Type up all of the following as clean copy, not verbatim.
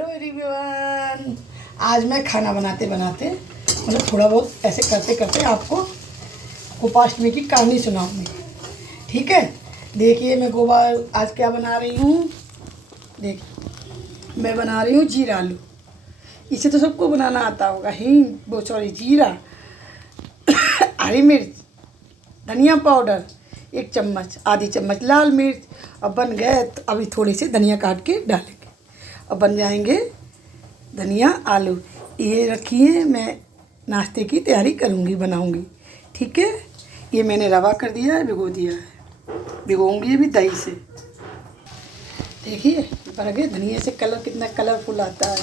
Hello everyone. आज मैं खाना बनाते बनाते मतलब थोड़ा बहुत ऐसे करते करते आपको गोपाष्टमी की कहानी सुनाऊंगी। ठीक है, देखिए मैं आज क्या बना रही हूँ। देखिए मैं बना रही हूँ जीरा आलू। इसे तो सबको बनाना आता होगा। जीरा, हरी मिर्च, धनिया पाउडर 1 चम्मच, आधी चम्मच लाल मिर्च। अब बन गए तो अभी थोड़ी सी धनिया काट के डालेंगे। अब बन जाएंगे धनिया आलू। ये रखिए, मैं नाश्ते की तैयारी करूँगी, बनाऊँगी। ठीक है, ये मैंने रवा कर दिया है, भिगो दिया है। भिगोऊँगी अभी दही से। देखिए बन गए धनिया से, कलर कितना कलरफुल आता है।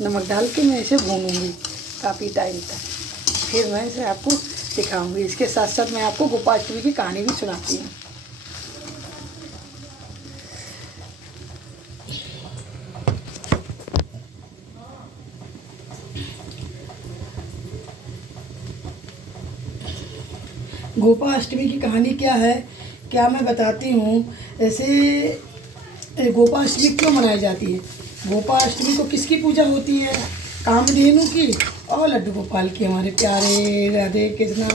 नमक डाल के मैं इसे भूनूँगी काफ़ी टाइम तक, फिर मैं इसे आपको दिखाऊँगी। इसके साथ साथ मैं आपको गोपाष्टमी की कहानी भी सुनाती हूँ। गोपाष्टमी की कहानी क्या है, क्या मैं बताती हूँ। ऐसे गोपाष्टमी क्यों मनाई जाती है? गोपाष्टमी को किसकी पूजा होती है? कामधेनु की और लड्डू गोपाल की। हमारे प्यारे राधे कृष्णा,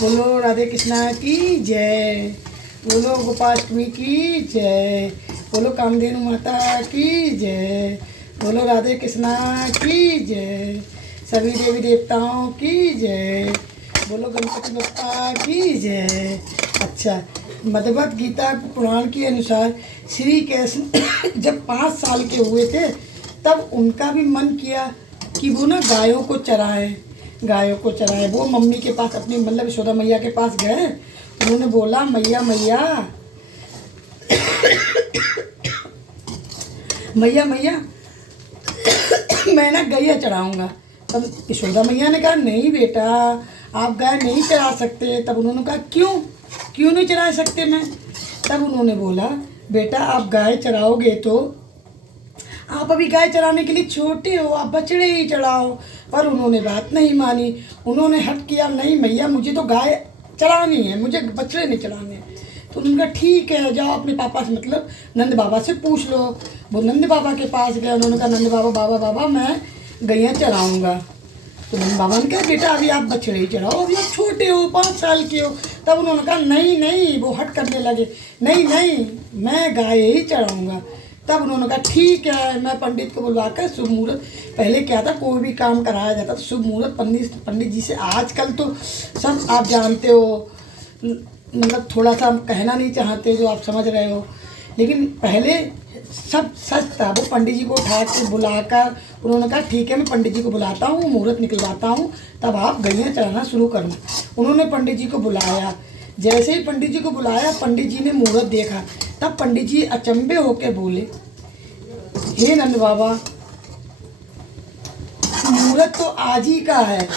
बोलो राधे कृष्णा की जय, बोलो गोपाष्टमी की जय, बोलो कामधेनु माता की जय, बोलो राधे कृष्णा की जय, सभी देवी देवताओं की जय, बोलो गणपति बप्पा की जय। अच्छा, भगवद गीता पुराण के अनुसार श्री कृष्ण जब 5 साल के हुए थे तब उनका भी मन किया कि वो ना गायों को चराएं। वो मम्मी के पास, अपनी मतलब यशोदा मैया के पास गए। उन्होंने बोला, मैया मैया मैया मैया मैं ना गैया चढ़ाऊँगा। तब यशोदा मैया ने कहा, नहीं बेटा, आप गाय नहीं चरा सकते। तब उन्होंने कहा, क्यों नहीं चरा सकते मैं? तब उन्होंने बोला, बेटा आप गाय चराओगे तो आप अभी गाय चराने के लिए छोटे हो, आप बछड़े ही चढ़ाओ। पर उन्होंने बात नहीं मानी। उन्होंने हट किया, नहीं मैया मुझे तो गाय चरानी है, मुझे बछड़े नहीं चढ़ाने। तो उन्होंने कहा, ठीक है, जाओ अपने पापा से, मतलब नंद बाबा से पूछ लो। वो नंद बाबा के पास गए। उन्होंने कहा, नंद बाबा मैं गैया चराऊँगा। तो नंद बाबा ने कहा, बेटा अभी आप बछड़े ही चढ़ाओ, अभी आप छोटे हो, 5 साल के हो। तब उन्होंने कहा, नहीं, वो हट करने लगे, नहीं मैं गाय ही चढ़ाऊँगा। तब उन्होंने कहा, ठीक है, मैं पंडित को बुलवा कर शुभ मुहूर्त, पहले क्या था, कोई भी काम कराया जाता तो शुभ मुहूर्त पंडित जी से। आजकल तो सब आप जानते हो, मतलब थोड़ा सा हम कहना नहीं चाहते, जो आप समझ रहे हो, लेकिन पहले सब सच था। वो पंडित जी को उठा के बुलाकर उन्होंने कहा, ठीक है, मैं पंडित जी को बुलाता हूँ, मुहूर्त निकलवाता हूँ, तब आप गैया चढ़ाना शुरू करना। उन्होंने पंडित जी को बुलाया। जैसे ही पंडित जी को बुलाया, पंडित जी ने मुहूर्त देखा। तब पंडित जी अचंभे होकर बोले, हे नंद बाबा, मुहूर्त तो आज ही का है,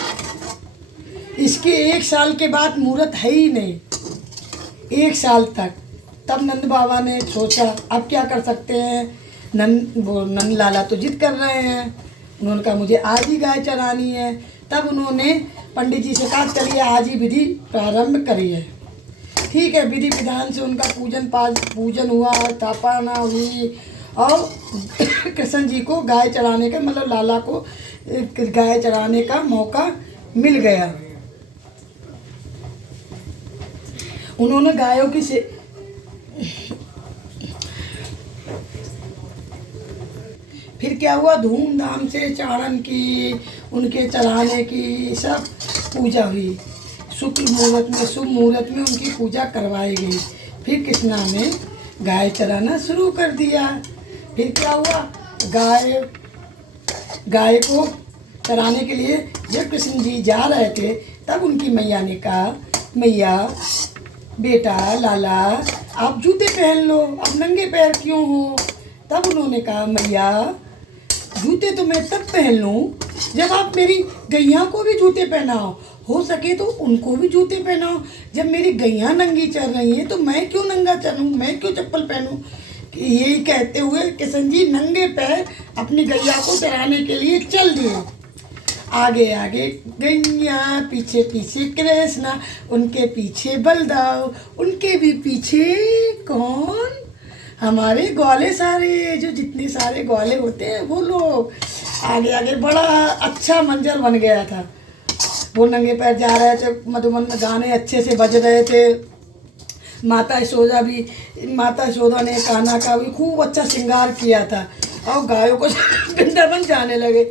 इसके 1 साल के बाद मुहूर्त है ही नहीं, 1 साल तक। तब नंद बाबा ने सोचा, अब क्या कर सकते हैं। नंद लाला तो जिद कर रहे हैं। उन्होंने कहा, मुझे आज ही गाय चरानी है। तब उन्होंने पंडित जी से कहा, चलिए आज ही विधि प्रारंभ करिए। ठीक है, विधि विधान से उनका पूजन हुआ, स्थापना हुई और कृष्ण जी को गाय चराने का, मतलब लाला को गाय चराने का मौका मिल गया। उन्होंने गायों की फिर क्या हुआ, धूमधाम से चारण की, उनके चढ़ाने की सब पूजा हुई। शुभ मुहूर्त में उनकी पूजा करवाई गई। फिर कृष्णा ने गाय चराना शुरू कर दिया। फिर क्या हुआ, गाय को चराने के लिए जब कृष्ण जी जा रहे थे, तब उनकी मैया ने कहा, मैया बेटा लाला आप जूते पहन लो, अब नंगे पैर क्यों हो? तब उन्होंने कहा, मैया जूते तो मैं तब पहन लूँ जब आप मेरी गैया को भी जूते पहनाओ, हो सके तो उनको भी जूते पहनाओ। जब मेरी गैया नंगी चल रही हैं तो मैं क्यों नंगा चलूँ, मैं क्यों चप्पल पहनूँ? यही कहते हुए किशन जी नंगे पैर अपनी गैया को चराने के लिए चल दिए। आगे आगे गैया, पीछे पीछे कृष्णा, उनके पीछे बलदाव, उनके भी पीछे कौन? हमारे ग्वाले सारे, जो जितने सारे ग्वाले होते हैं वो लोग आगे आगे, बड़ा अच्छा मंजर बन गया था। वो नंगे पैर जा रहे थे, मधुबन में गाने अच्छे से बज रहे थे। माता यशोदा ने कान्हा का भी खूब अच्छा श्रृंगार किया था और गायों को वृंदावन जाने लगे।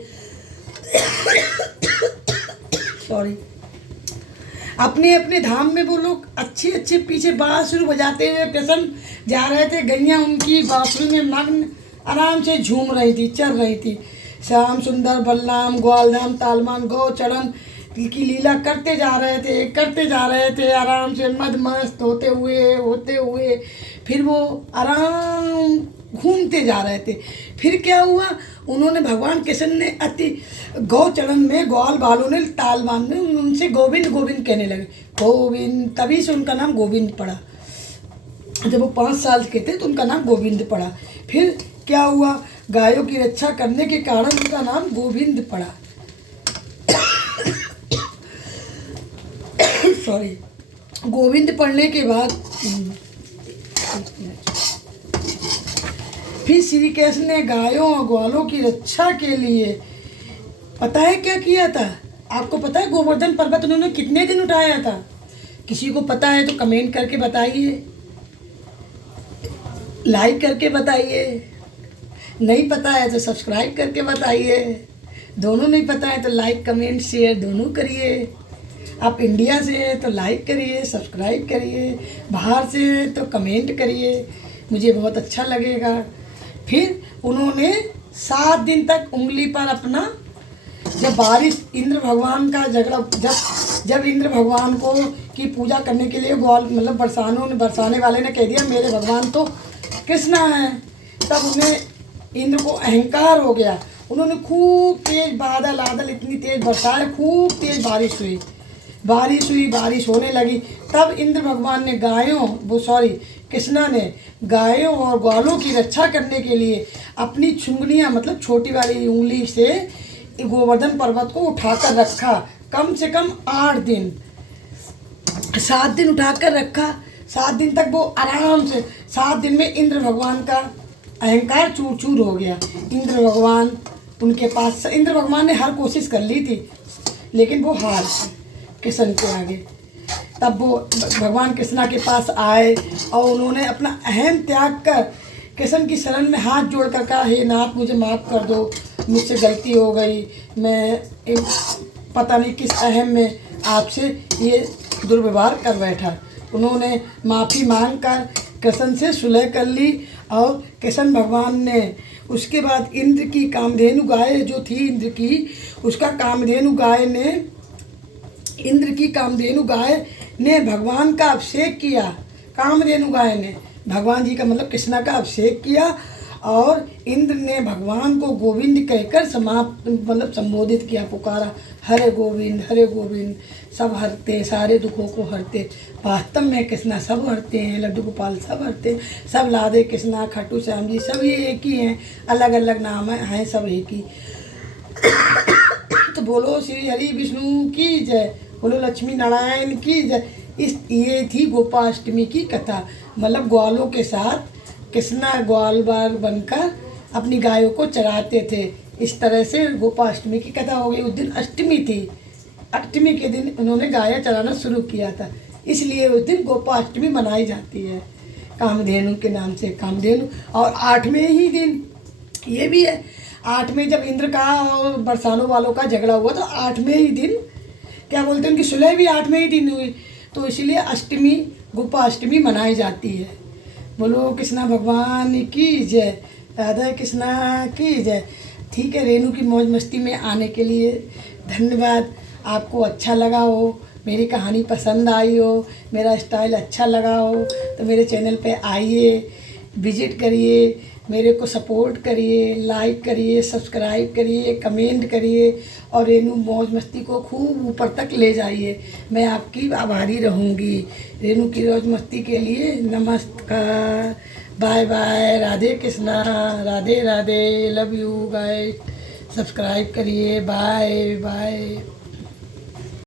सॉरी। अपने अपने धाम में वो लोग अच्छे अच्छे पीछे बांसुरी बजाते हुए कृष्ण जा रहे थे। गैया उनकी बांसुरी में मग्न आराम से झूम रही थी, चल रही थी। श्याम सुंदर, बलराम, ग्वालधाम, तालमान, गौ चरण की लीला करते जा रहे थे आराम से, मदमस्त होते हुए फिर वो आराम घूमते जा रहे थे। फिर क्या हुआ, उन्होंने भगवान कृष्ण ने अति गौ चरण में ग्वाल बालों ने ताल बांधे, उनसे गोविंद गोविंद कहने लगे। गोविंद, तभी से उनका नाम गोविंद पड़ा। जब वो 5 साल के थे तो उनका नाम गोविंद पड़ा। फिर क्या हुआ, गायों की रक्षा करने के कारण उनका नाम गोविंद पड़ा। सॉरी। गोविंद पढ़ने के बाद फिर श्री कृष्ण ने गायों और ग्वालों की रक्षा के लिए पता है क्या किया था? आपको पता है गोवर्धन पर्वत उन्होंने कितने दिन उठाया था? किसी को पता है तो कमेंट करके बताइए, लाइक करके बताइए, नहीं पता है तो सब्सक्राइब करके बताइए, दोनों नहीं पता है तो लाइक कमेंट शेयर दोनों करिए। आप इंडिया से हैं तो लाइक करिए, सब्सक्राइब करिए, बाहर से हैं तो कमेंट करिए, मुझे बहुत अच्छा लगेगा। फिर उन्होंने 7 दिन तक उंगली पर अपना, जब बारिश इंद्र भगवान का झगड़ा, जब इंद्र भगवान को की पूजा करने के लिए बरसाने वाले ने कह दिया मेरे भगवान तो कृष्णा है, तब उन्हें इंद्र को अहंकार हो गया। उन्होंने खूब तेज बादल इतनी तेज बरसाए, खूब तेज बारिश होने लगी। तब इंद्र भगवान ने कृष्णा ने गायों और ग्वालों की रक्षा करने के लिए अपनी छुंगलियाँ, मतलब छोटी वाली उंगली से गोवर्धन पर्वत को उठाकर रखा। कम से कम 8 दिन, 7 दिन उठाकर रखा। 7 दिन तक वो आराम से, 7 दिन में इंद्र भगवान का अहंकार चूर चूर हो गया। इंद्र भगवान ने हर कोशिश कर ली थी लेकिन वो हार कृष्ण के आगे। तब वो भगवान कृष्णा के पास आए और उन्होंने अपना अहम त्याग कर कृष्ण की शरण में हाथ जोड़ कर कहा, हे नाथ मुझे माफ़ कर दो, मुझसे गलती हो गई, मैं पता नहीं किस अहम में आपसे ये दुर्व्यवहार कर बैठा। उन्होंने माफ़ी मांग कर कृष्ण से सुलह कर ली और कृष्ण भगवान ने उसके बाद इंद्र की कामधेनु गाय जो थी इंद्र की कामधेनु गाय ने भगवान का अभिषेक किया। कामधेनु गाय ने भगवान जी का मतलब कृष्णा का अभिषेक किया और इंद्र ने भगवान को गोविंद कहकर संबोधित किया, पुकारा, हरे गोविंद सब हरते, सारे दुखों को हरते। वास्तव में कृष्णा सब हरते हैं, लड्डू गोपाल सब हरते हैं, सब राधे कृष्णा खाटू श्याम जी सब ये एक ही हैं, अलग अलग नाम हैं सब एक ही। तो बोलो श्री हरि विष्णु की जय, बोलो लक्ष्मी नारायण की जय। ये थी गोपाष्टमी की कथा। मतलब ग्वालों के साथ कृष्णा ग्वालबार बनकर अपनी गायों को चराते थे। इस तरह से गोपाष्टमी की कथा हो गई। उस दिन अष्टमी थी, अष्टमी के दिन उन्होंने गायें चराना शुरू किया था, इसलिए उस दिन गोपाष्टमी मनाई जाती है कामधेनु के नाम से। कामधेनु। और 8वें ही दिन ये भी है, 8वें जब इंद्र का और बरसानों वालों का झगड़ा हुआ तो 8वें ही दिन क्या बोलते हैं, उनकी सुलह भी 8वें ही दिन हुई, तो इसलिए अष्टमी गोपाष्टमी मनाई जाती है। बोलो कृष्णा भगवान की जय, राधा कृष्णा की जय। ठीक है, रेनू की मौज मस्ती में आने के लिए धन्यवाद। आपको अच्छा लगा हो, मेरी कहानी पसंद आई हो, मेरा स्टाइल अच्छा लगा हो तो मेरे चैनल पे आइए, विजिट करिए, मेरे को सपोर्ट करिए, लाइक करिए, सब्सक्राइब करिए, कमेंट करिए और रेनू मौज मस्ती को खूब ऊपर तक ले जाइए। मैं आपकी आभारी रहूँगी। रेनू की मौज मस्ती के लिए नमस्कार, bye bye, Radhe Krishna, Radhe Radhe, love you guys, subscribe करिए, बाय बाय।